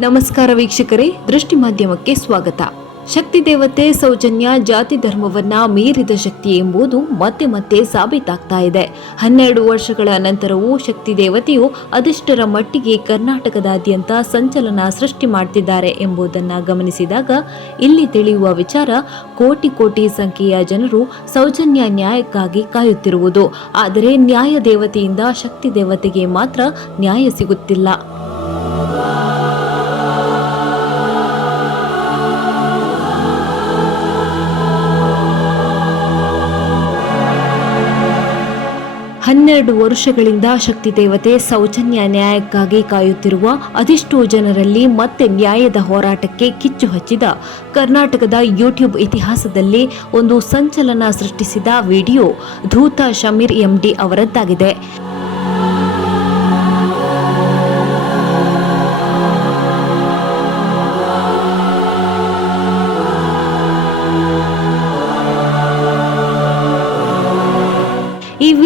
ನಮಸ್ಕಾರ ವೀಕ್ಷಕರೇ ದೃಷ್ಟಿ ಮಾಧ್ಯಮಕ್ಕೆ ಸ್ವಾಗತ. ಶಕ್ತಿ ದೇವತೆ ಸೌಜನ್ಯ ಜಾತಿ ಧರ್ಮವನ್ನ ಮೀರಿದ ಶಕ್ತಿ ಎಂಬುದು ಮತ್ತೆ ಮತ್ತೆ ಸಾಬೀತಾಗ್ತಾ ಇದೆ. ಹನ್ನೆರಡು ವರ್ಷಗಳ ನಂತರವೂ ಶಕ್ತಿ ದೇವತೆಯು ಅದೆಷ್ಟರ ಮಟ್ಟಿಗೆ ಕರ್ನಾಟಕದಾದ್ಯಂತ ಸಂಚಲನ ಸೃಷ್ಟಿ ಮಾಡ್ತಿದ್ದಾರೆ ಎಂಬುದನ್ನು ಗಮನಿಸಿದಾಗ ಇಲ್ಲಿ ತಿಳಿಯುವ ವಿಚಾರ ಕೋಟಿ ಕೋಟಿ ಸಂಖ್ಯೆಯ ಜನರು ಸೌಜನ್ಯ ನ್ಯಾಯಕ್ಕಾಗಿ ಕಾಯುತ್ತಿರುವುದು. ಆದರೆ ನ್ಯಾಯ ದೇವತೆಯಿಂದ ಶಕ್ತಿ ದೇವತೆಗೆ ಮಾತ್ರ ನ್ಯಾಯ ಸಿಗುತ್ತಿಲ್ಲ. ಹನ್ನೆರಡು ವರ್ಷಗಳಿಂದ ಶಕ್ತಿ ದೇವತೆ ಸೌಜನ್ಯ ನ್ಯಾಯಕ್ಕಾಗಿ ಕಾಯುತ್ತಿರುವ ಅದೆಷ್ಟೋ ಜನರಲ್ಲಿ ಮತ್ತೆ ನ್ಯಾಯದ ಹೋರಾಟಕ್ಕೆ ಕಿಚ್ಚು ಹಚ್ಚಿದ ಕರ್ನಾಟಕದ ಯೂಟ್ಯೂಬ್ ಇತಿಹಾಸದಲ್ಲಿ ಒಂದು ಸಂಚಲನ ಸೃಷ್ಟಿಸಿದ ವಿಡಿಯೋ ಧೂತ ಶಮೀರ್ ಎಂಡಿ ಅವರದ್ದಾಗಿದೆ.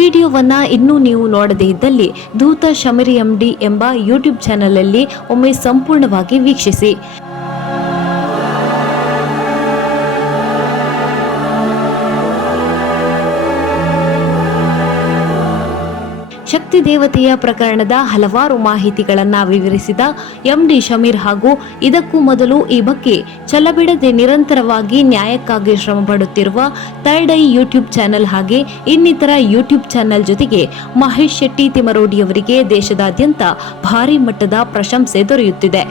ವಿಡಿಯೋವನ್ನ ಇನ್ನೂ ನೀವು ನೋಡದೇ ಇದ್ದಲ್ಲಿ ದೂತ ಶಮರಿ ಎಂಡಿ ಎಂಬ ಯೂಟ್ಯೂಬ್ ಚಾನೆಲ್ ಅಲ್ಲಿ ಒಮ್ಮೆ ಸಂಪೂರ್ಣವಾಗಿ ವೀಕ್ಷಿಸಿ. ಶಕ್ತಿ ದೇವತೆಯ ಪ್ರಕರಣದ ಹಲವಾರು ಮಾಹಿತಿಗಳನ್ನು ವಿವರಿಸಿದ ಎಂಡಿ ಶಮೀರ್ ಹಾಗೂ ಇದಕ್ಕೂ ಮೊದಲು ಈ ಬಗ್ಗೆ ಛಲಬಿಡದೆ ನಿರಂತರವಾಗಿ ನ್ಯಾಯಕ್ಕಾಗಿ ಶ್ರಮ ಪಡುತ್ತಿರುವ ಥರ್ಡ್ ಐ ಯೂಟ್ಯೂಬ್ ಚಾನೆಲ್ ಹಾಗೆ ಇನ್ನಿತರ ಯೂಟ್ಯೂಬ್ ಚಾನೆಲ್ ಜೊತೆಗೆ ಮಹೇಶ್ ಶೆಟ್ಟಿ ತಿಮರೋಡಿಯವರಿಗೆ ದೇಶದಾದ್ಯಂತ ಭಾರಿ ಮಟ್ಟದ ಪ್ರಶಂಸೆ ದೊರೆಯುತ್ತಿದೆ.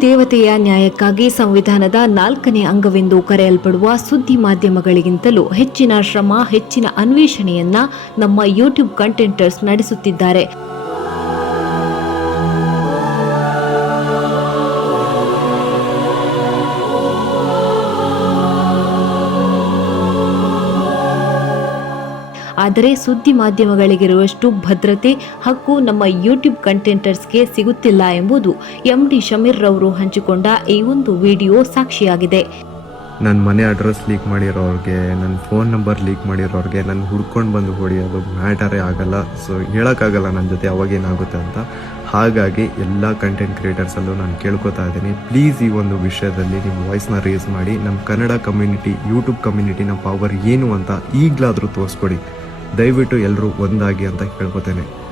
ದೇವತೆಯ ನ್ಯಾಯಕ್ಕಾಗಿ ಸಂವಿಧಾನದ ನಾಲ್ಕನೇ ಅಂಗವೆಂದು ಕರೆಯಲ್ಪಡುವ ಸುದ್ದಿ ಮಾಧ್ಯಮಗಳಿಗಿಂತಲೂ ಹೆಚ್ಚಿನ ಶ್ರಮ, ಹೆಚ್ಚಿನ ಅನ್ವೇಷಣೆಯನ್ನ ನಮ್ಮ ಯೂಟ್ಯೂಬ್ ಕಂಟೆಂಟರ್ಸ್ ನಡೆಸುತ್ತಿದ್ದಾರೆ. ಆದರೆ ಸುದ್ದಿ ಮಾಧ್ಯಮಗಳಿಗಿರುವಷ್ಟು ಭದ್ರತೆ, ಹಕ್ಕು ನಮ್ಮ ಯೂಟ್ಯೂಬ್ ಕಂಟೆಂಟರ್ಸ್ಗೆ ಸಿಗುತ್ತಿಲ್ಲ ಎಂಬುದು ಎಂ ಡಿ ಶಮೀರ್ ರವರು ಹಂಚಿಕೊಂಡ ಈ ಒಂದು ವಿಡಿಯೋ ಸಾಕ್ಷಿಯಾಗಿದೆ. ನನ್ನ ಮನೆ ಅಡ್ರೆಸ್ ಲೀಕ್ ಮಾಡಿರೋರಿಗೆ ನನ್ನ ಫೋನ್ ನಂಬರ್ ಲೀಕ್ ಮಾಡಿರೋರಿಗೆ ನನ್ನ ಹುಡ್ಕೊಂಡು ಬಂದು ಹೊಡಿಯೋದು ಮ್ಯಾಟರೇ ಆಗಲ್ಲ. ಸೊ ಹೇಳೋಕ್ಕಾಗಲ್ಲ ನನ್ನ ಜೊತೆ ಅವಾಗೇನಾಗುತ್ತೆ ಅಂತ. ಹಾಗಾಗಿ ಎಲ್ಲ ಕಂಟೆಂಟ್ ಕ್ರಿಯೇಟರ್ಸಲ್ಲೂ ನಾನು ಕೇಳ್ಕೊತಾ ಇದ್ದೀನಿ. ಪ್ಲೀಸ್ ಈ ಒಂದು ವಿಷಯದಲ್ಲಿ ನಿಮ್ಮ ವಾಯ್ಸ್ನ ರೇಸ್ ಮಾಡಿ. ನಮ್ಮ ಕನ್ನಡ ಕಮ್ಯುನಿಟಿ ಯೂಟ್ಯೂಬ್ ಕಮ್ಯುನಿಟಿನ ಪವರ್ ಏನು ಅಂತ ಈಗಲಾದರೂ ತೋರಿಸ್ಕೊಡಿ. ದಯವಿಟ್ಟು ಎಲ್ಲರೂ ಒಂದಾಗಿ ಅಂತ ಕೇಳ್ಕೊತೇನೆ.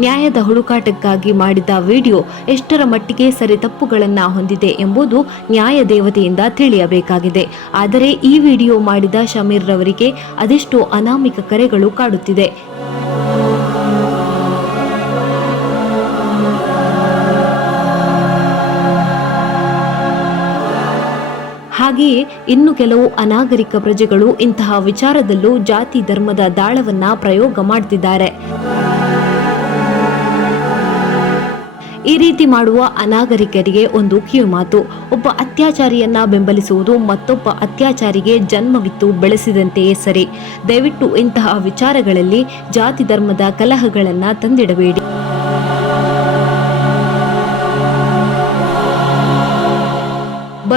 ನ್ಯಾಯದ ಹುಡುಕಾಟಕ್ಕಾಗಿ ಮಾಡಿದ ವಿಡಿಯೋ ಎಷ್ಟರ ಮಟ್ಟಿಗೆ ಸರಿ ತಪ್ಪುಗಳನ್ನು ಹೊಂದಿದೆ ಎಂಬುದು ನ್ಯಾಯ ದೇವತೆಯಿಂದ ತಿಳಿಯಬೇಕಾಗಿದೆ. ಆದರೆ ಈ ವಿಡಿಯೋ ಮಾಡಿದ ಶಮೀರ್ ರವರಿಗೆ ಅದೆಷ್ಟೋ ಅನಾಮಿಕ ಕರೆಗಳು ಕಾಡುತ್ತಿದೆ. ಹಾಗೆಯೇ ಇನ್ನು ಕೆಲವು ಅನಾಗರಿಕ ಪ್ರಜೆಗಳು ಇಂತಹ ವಿಚಾರದಲ್ಲೂ ಜಾತಿ ಧರ್ಮದ ದಾಳವನ್ನ ಪ್ರಯೋಗ ಮಾಡ್ತಿದ್ದಾರೆ. ಈ ರೀತಿ ಮಾಡುವ ಅನಾಗರಿಕರಿಗೆ ಒಂದು ಕಿವಿಮಾತು ಒಬ್ಬ ಅತ್ಯಾಚಾರಿಯನ್ನ ಬೆಂಬಲಿಸುವುದು ಮತ್ತೊಬ್ಬ ಅತ್ಯಾಚಾರಿಗೆ ಜನ್ಮವಿತ್ತು ಬೆಳೆಸಿದಂತೆಯೇ ಸರಿ. ದಯವಿಟ್ಟು ಇಂತಹ ವಿಚಾರಗಳಲ್ಲಿ ಜಾತಿ ಧರ್ಮದ ಕಲಹಗಳನ್ನ ತಂದಿಡಬೇಡಿ.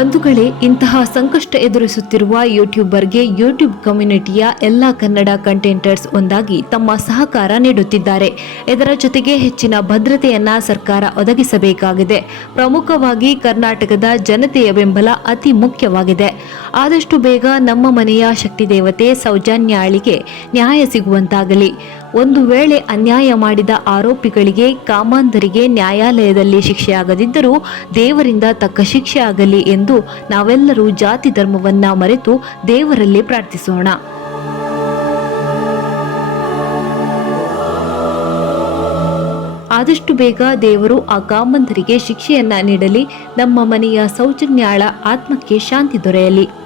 ಬಂಧುಗಳೇ, ಇಂತಹ ಸಂಕಷ್ಟ ಎದುರಿಸುತ್ತಿರುವ ಯೂಟ್ಯೂಬರ್ಗೆ ಯೂಟ್ಯೂಬ್ ಕಮ್ಯುನಿಟಿಯ ಎಲ್ಲ ಕನ್ನಡ ಕಂಟೆಂಟರ್ಸ್ ಒಂದಾಗಿ ತಮ್ಮ ಸಹಕಾರ ನೀಡುತ್ತಿದ್ದಾರೆ. ಇದರ ಜೊತೆಗೆ ಹೆಚ್ಚಿನ ಭದ್ರತೆಯನ್ನ ಸರ್ಕಾರ ಒದಗಿಸಬೇಕಾಗಿದೆ. ಪ್ರಮುಖವಾಗಿ ಕರ್ನಾಟಕದ ಜನತೆಯ ಬೆಂಬಲ ಅತಿ ಮುಖ್ಯವಾಗಿದೆ. ಆದಷ್ಟು ಬೇಗ ನಮ್ಮ ಮನೆಯ ಶಕ್ತಿ ದೇವತೆ ಸೌಜನ್ಯಾಳಿಗೆ ನ್ಯಾಯ ಸಿಗುವಂತಾಗಲಿ. ಒಂದು ವೇಳೆ ಅನ್ಯಾಯ ಮಾಡಿದ ಆರೋಪಿಗಳಿಗೆ ಕಾಮಾಂಧರಿಗೆ ನ್ಯಾಯಾಲಯದಲ್ಲಿ ಶಿಕ್ಷೆಯಾಗದಿದ್ದರೂ ದೇವರಿಂದ ತಕ್ಕ ಶಿಕ್ಷೆ ಆಗಲಿ ಎಂದು ನಾವೆಲ್ಲರೂ ಜಾತಿ ಧರ್ಮವನ್ನ ಮರೆತು ದೇವರಲ್ಲಿ ಪ್ರಾರ್ಥಿಸೋಣ. ಆದಷ್ಟು ಬೇಗ ದೇವರು ಆ ಕಾಮಂಧರಿಗೆ ಶಿಕ್ಷೆಯನ್ನ ನೀಡಲಿ. ನಮ್ಮ ಮನೆಯ ಸೌಜನ್ಯಾಳ ಆತ್ಮಕ್ಕೆ ಶಾಂತಿ ದೊರೆಯಲಿ.